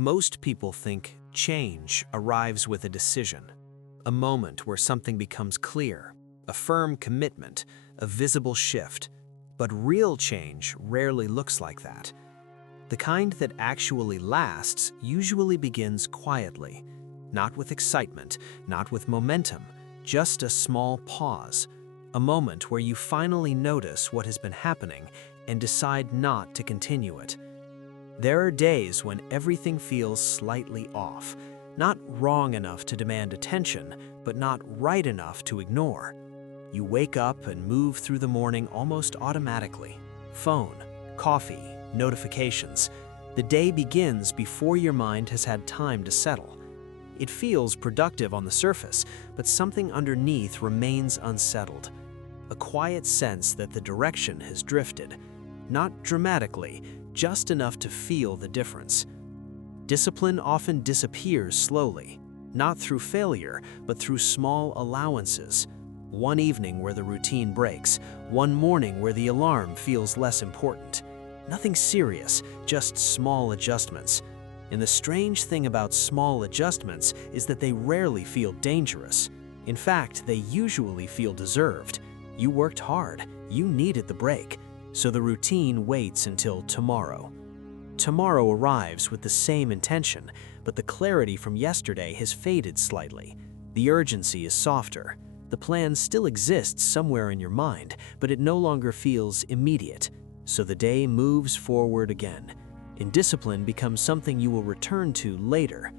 Most people think change arrives with a decision, a moment where something becomes clear, a firm commitment, a visible shift. But real change rarely looks like that. The kind that actually lasts usually begins quietly, not with excitement, not with momentum, just a small pause, a moment where you finally notice what has been happening and decide not to continue it. There are days when everything feels slightly off, not wrong enough to demand attention, but not right enough to ignore. You wake up and move through the morning almost automatically. Phone, coffee, notifications. The day begins before your mind has had time to settle. It feels productive on the surface, but something underneath remains unsettled. A quiet sense that the direction has drifted. Not dramatically, just enough to feel the difference. Discipline often disappears slowly, not through failure, but through small allowances. One evening where the routine breaks, one morning where the alarm feels less important. Nothing serious, just small adjustments. And the strange thing about small adjustments is that they rarely feel dangerous. In fact, they usually feel deserved. You worked hard, you needed the break, so the routine waits until tomorrow. Tomorrow arrives with the same intention, but the clarity from yesterday has faded slightly. The urgency is softer. The plan still exists somewhere in your mind, but it no longer feels immediate. So the day moves forward again, and discipline becomes something you will return to later.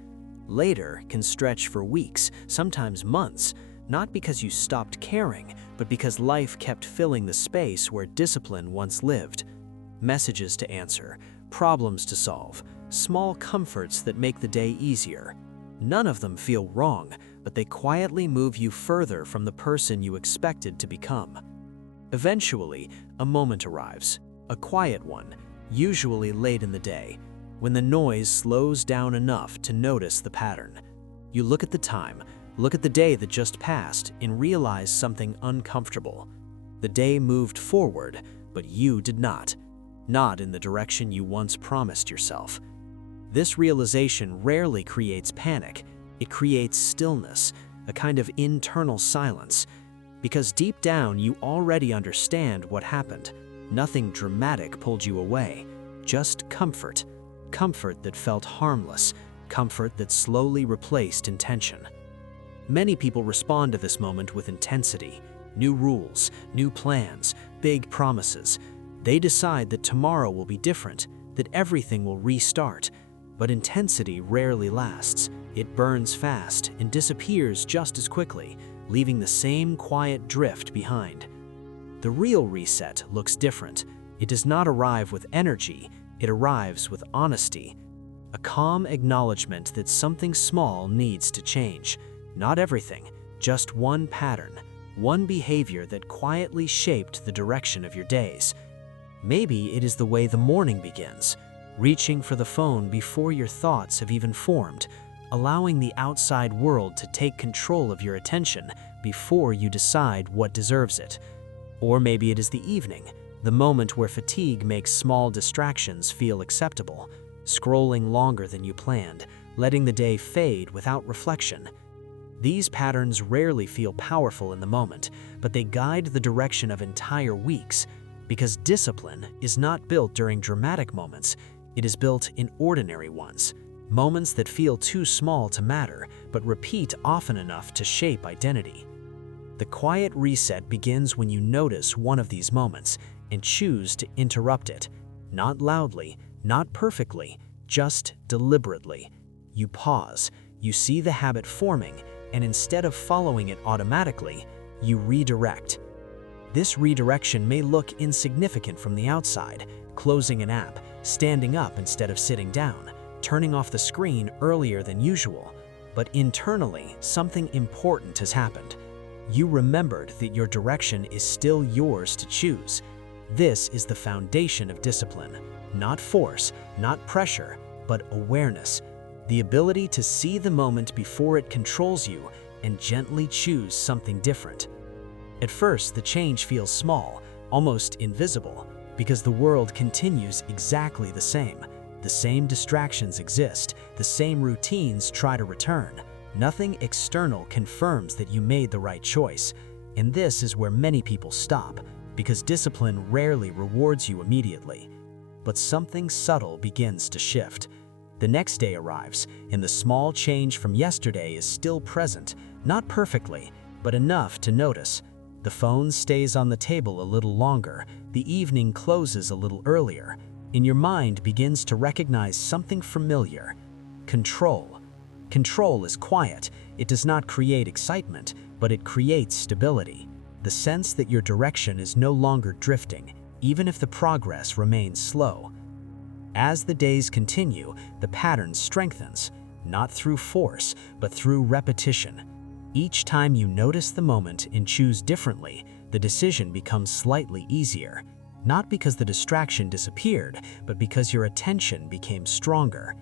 Later can stretch for weeks, sometimes months, not because you stopped caring, but because life kept filling the space where discipline once lived. Messages to answer, problems to solve, small comforts that make the day easier. None of them feel wrong, but they quietly move you further from the person you expected to become. Eventually, a moment arrives, a quiet one, usually late in the day, when the noise slows down enough to notice the pattern. You look at the time, look at the day that just passed, and realize something uncomfortable. The day moved forward, but you did not. Not in the direction you once promised yourself. This realization rarely creates panic. It creates stillness, a kind of internal silence. Because deep down, you already understand what happened. Nothing dramatic pulled you away, just comfort. Comfort that felt harmless, comfort that slowly replaced intention. Many people respond to this moment with intensity. New rules, new plans, big promises. They decide that tomorrow will be different, that everything will restart. But intensity rarely lasts. It burns fast and disappears just as quickly, leaving the same quiet drift behind. The real reset looks different. It does not arrive with energy, it arrives with honesty. A calm acknowledgement that something small needs to change. Not everything, just one pattern, one behavior that quietly shaped the direction of your days. Maybe it is the way the morning begins, reaching for the phone before your thoughts have even formed, allowing the outside world to take control of your attention before you decide what deserves it. Or maybe it is the evening, the moment where fatigue makes small distractions feel acceptable, scrolling longer than you planned, letting the day fade without reflection. These patterns rarely feel powerful in the moment, but they guide the direction of entire weeks, because discipline is not built during dramatic moments, it is built in ordinary ones, moments that feel too small to matter, but repeat often enough to shape identity. The quiet reset begins when you notice one of these moments and choose to interrupt it, not loudly, not perfectly, just deliberately. You pause, you see the habit forming, and instead of following it automatically, you redirect. This redirection may look insignificant from the outside, closing an app, standing up instead of sitting down, turning off the screen earlier than usual. But internally, something important has happened. You remembered that your direction is still yours to choose. This is the foundation of discipline. Not force, not pressure, but awareness. The ability to see the moment before it controls you and gently choose something different. At first, the change feels small, almost invisible, because the world continues exactly the same. The same distractions exist, the same routines try to return. Nothing external confirms that you made the right choice. And this is where many people stop, because discipline rarely rewards you immediately. But something subtle begins to shift. The next day arrives, and the small change from yesterday is still present, not perfectly, but enough to notice. The phone stays on the table a little longer, the evening closes a little earlier, and your mind begins to recognize something familiar: control. Control is quiet. It does not create excitement, but it creates stability. The sense that your direction is no longer drifting, even if the progress remains slow. As the days continue, the pattern strengthens, not through force, but through repetition. Each time you notice the moment and choose differently, the decision becomes slightly easier. Not because the distraction disappeared, but because your attention became stronger.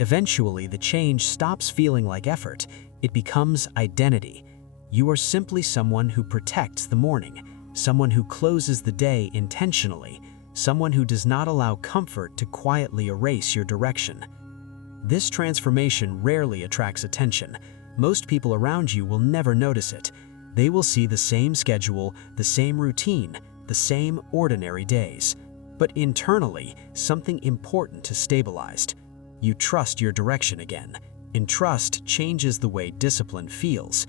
Eventually, the change stops feeling like effort. It becomes identity. You are simply someone who protects the morning, someone who closes the day intentionally, someone who does not allow comfort to quietly erase your direction. This transformation rarely attracts attention. Most people around you will never notice it. They will see the same schedule, the same routine, the same ordinary days. But internally, something important has stabilized. You trust your direction again, and trust changes the way discipline feels.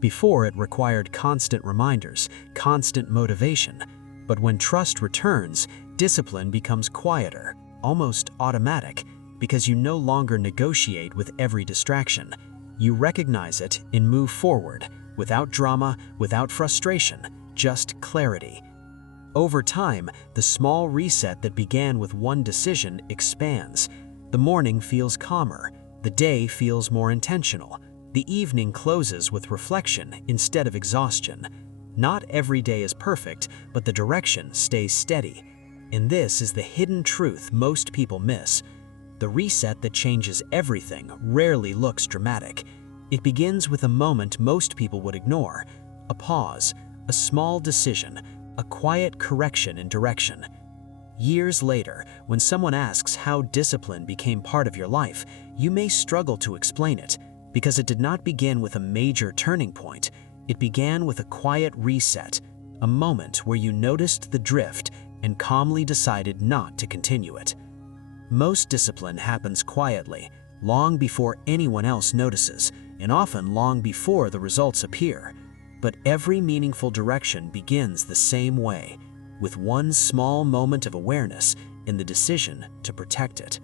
Before, it required constant reminders, constant motivation. But when trust returns, discipline becomes quieter, almost automatic, because you no longer negotiate with every distraction. You recognize it and move forward, without drama, without frustration, just clarity. Over time, the small reset that began with one decision expands. The morning feels calmer, the day feels more intentional, the evening closes with reflection instead of exhaustion. Not every day is perfect, but the direction stays steady. And this is the hidden truth most people miss. The reset that changes everything rarely looks dramatic. It begins with a moment most people would ignore: a pause, a small decision, a quiet correction in direction. Years later, when someone asks how discipline became part of your life, you may struggle to explain it, because it did not begin with a major turning point. It began with a quiet reset, a moment where you noticed the drift and calmly decided not to continue it. Most discipline happens quietly, long before anyone else notices, and often long before the results appear. But every meaningful direction begins the same way, with one small moment of awareness and the decision to protect it.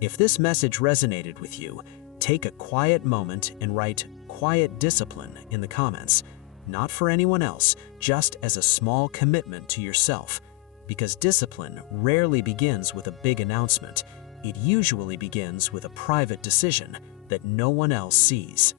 If this message resonated with you, take a quiet moment and write "quiet discipline" in the comments, not for anyone else, just as a small commitment to yourself. Because discipline rarely begins with a big announcement. It usually begins with a private decision that no one else sees.